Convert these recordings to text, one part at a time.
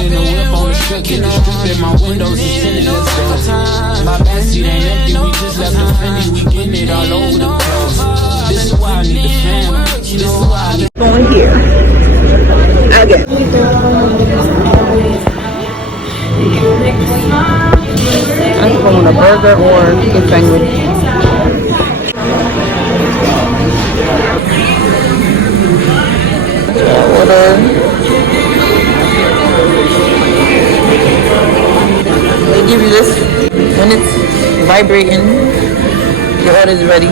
in the whip on the strip, get the strip in my windows is tinted, let's go. My backseat ain't empty, we just left the Fendi, we getting it all over the place. This is why I need the family. This is why I need going here. Again. I'm going a burger or chicken sandwich. Order. They give you this when it's vibrating. Your order is ready.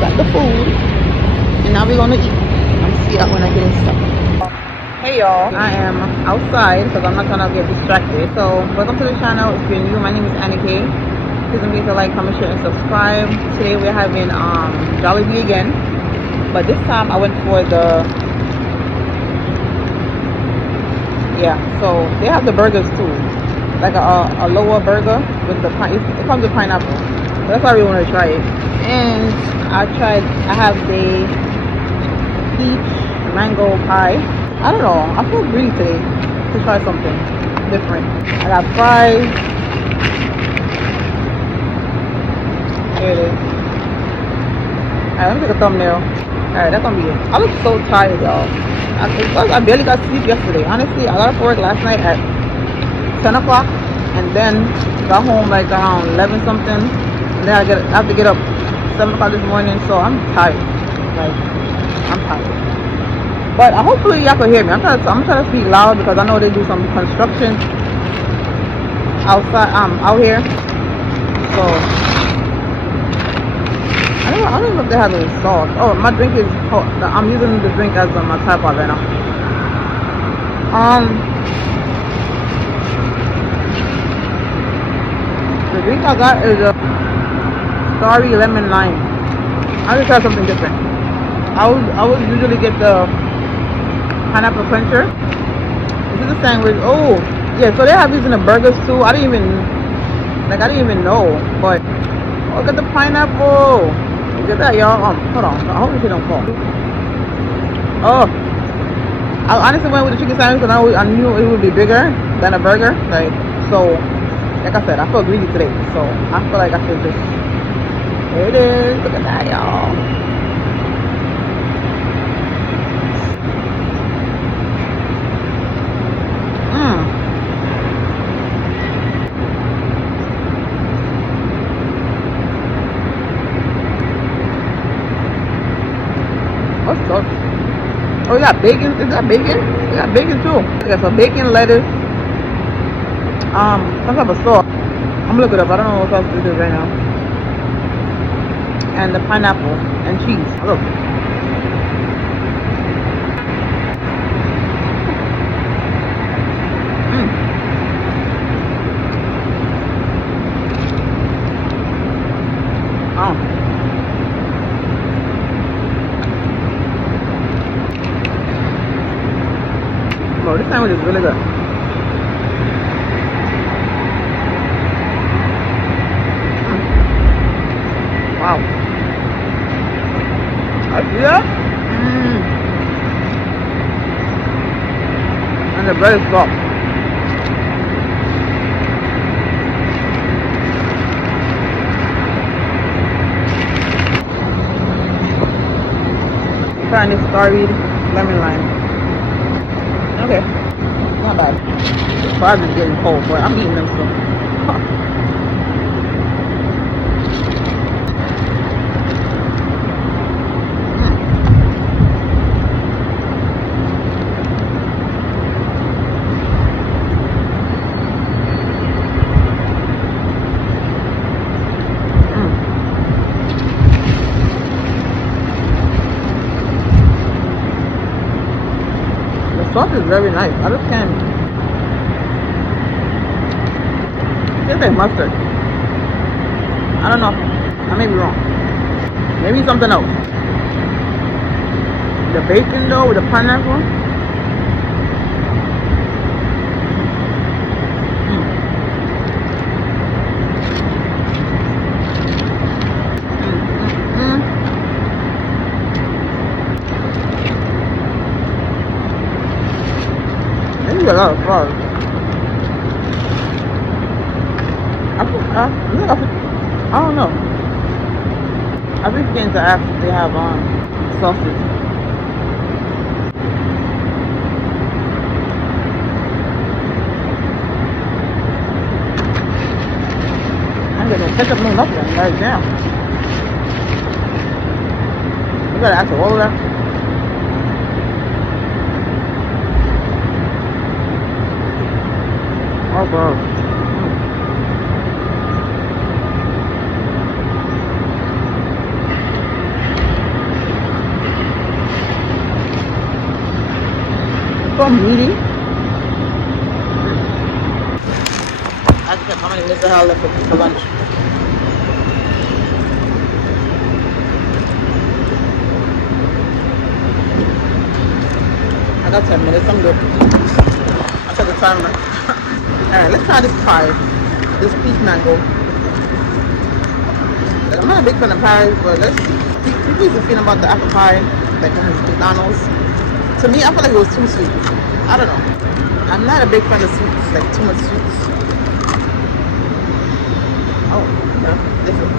Got the food, and now we're gonna eat. I'm see that when I get in stuff. Hey y'all, I am outside because I'm not trying to get distracted. So welcome to the channel. If you're new, my name is Annie K. Please don't forget to like, comment, share, and subscribe. Today we're having Jollibee again, but this time I went for the so they have the burgers too, like a lower burger with the it comes with pineapple. So that's why we want to try it. And I have the peach mango pie. I don't know, I feel greedy today to try something different. I got fries. There it is. Alright, let me take a thumbnail. Alright, that's gonna be it. I look so tired, y'all. I barely got sleep yesterday. Honestly, I got off work last night at 10 o'clock and then got home like around 11 something. And then I have to get up 7 o'clock this morning, so I'm tired. Like, I'm tired. But hopefully y'all can hear me. I'm trying to speak loud because I know they do some construction outside, out here. So I don't even know if they have any sauce. Oh, my drink is hot. I'm using the drink as my tripod right now. The drink I got is a Starry lemon lime. I just try something different. I would usually get the pineapple quencher. This is a sandwich. Oh yeah, so they have these in the burgers too. I didn't even know. But look at the pineapple. Look at that, y'all. Hold on. I hope this shit don't fall. Oh, I honestly went with the chicken sandwich because I knew it would be bigger than a burger. Like I said, I feel greedy today, so I feel like I should just. There it is. Look at that, y'all. What's up? Oh, we got bacon. Is that bacon? We got bacon too. Okay, so bacon, lettuce, some type of sauce. I'm gonna look it up. I don't know what sauce this is right now. And the pineapple and cheese. Look. Oh. Bro, this sandwich is really good. Wow. I see that? And the bread is soft. Trying this Starry lemon lime. Okay, not bad. The fries is getting cold, but I'm eating them still. The sauce is very nice. I just can't. It's like mustard. I don't know. I may be wrong. Maybe something else. The bacon though with the pineapple. eat a lot of fries. I don't know. I've been getting to ask if they have sausage. I'm gonna catch up no nothing right now. You gotta ask for all of that. Oh god. So meaty. I just kept how many minutes I have left for lunch. I got 10 minutes, I'm good. I set the timer. Alright, let's try this pie. This peach mango. I'm not a big fan of pies, but let's see. People used to feel about the apple pie, like from McDonald's. To me, I feel like it was too sweet. I don't know. I'm not a big fan of sweets, like too much sweets. Oh, yeah, different.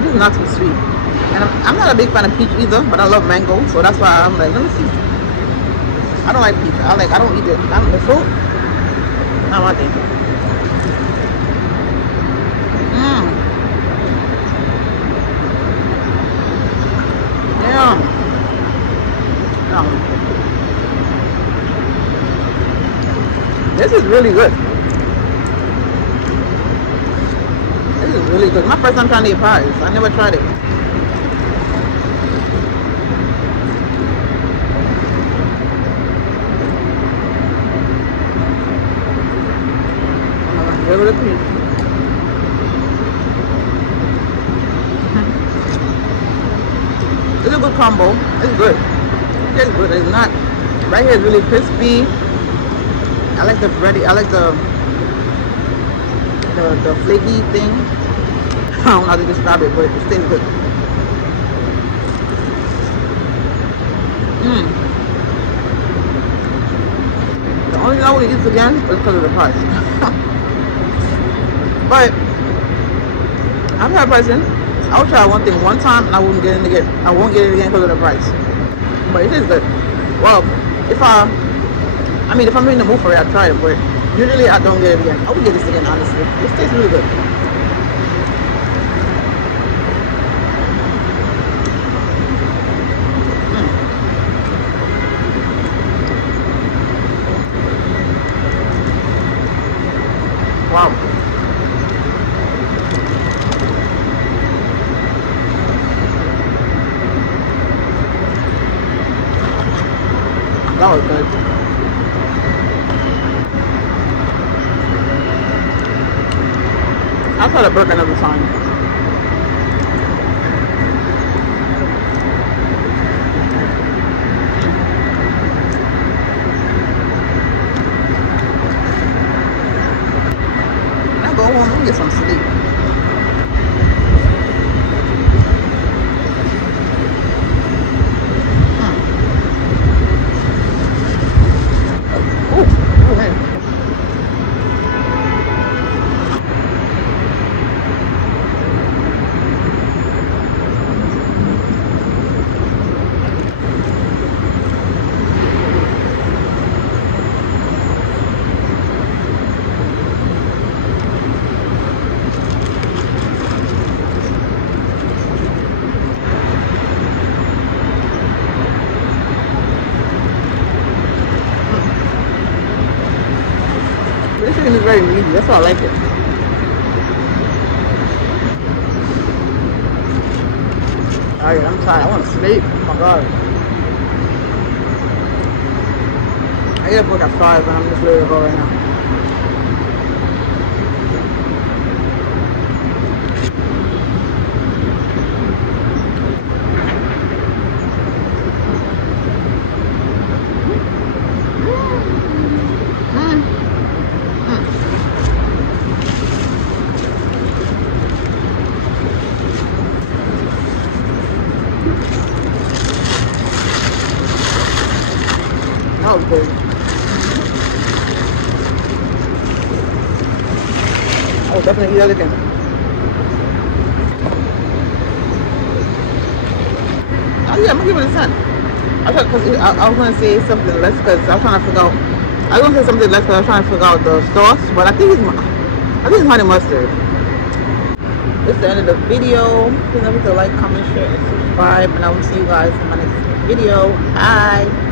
This is not too sweet. And I'm not a big fan of peach either, but I love mango, so that's why I'm like, let me see. I don't like peach. I don't eat it. The fruit, not my thing. Yeah. This is really good. This is really good. My first time trying to eat pies. I never tried it. Regular peach. It's a good combo. It's good. It's good. It's not. Right here is really crispy. I like the bready. I like the flaky thing. I don't know how to describe it, but it tastes good. The only thing I would eat this again is because of the price. But I've had pricing. I'll try one thing one time and I won't get it again. I won't get it again because of the price. But it is good. Well, if I'm in the mood for it, I'll try it. But usually I don't get it again. I will get this again, honestly. This tastes really good. Wow. That was good. I'll try the burger another time. I'll go home and get some sleep. This chicken is very meaty. That's why I like it. Alright, I'm tired. I want to sleep. Oh my god. I get up work at 5 and I'm just ready to go right now. Oh, definitely eat that again. Oh yeah, I'm gonna give it a 10. I was gonna say something less because I was trying to figure out. I was gonna say something less because I was trying to figure out the sauce, but I think it's honey mustard. This is the end of the video. Please don't forget to like, comment, share, and subscribe, and I will see you guys in my next video. Bye.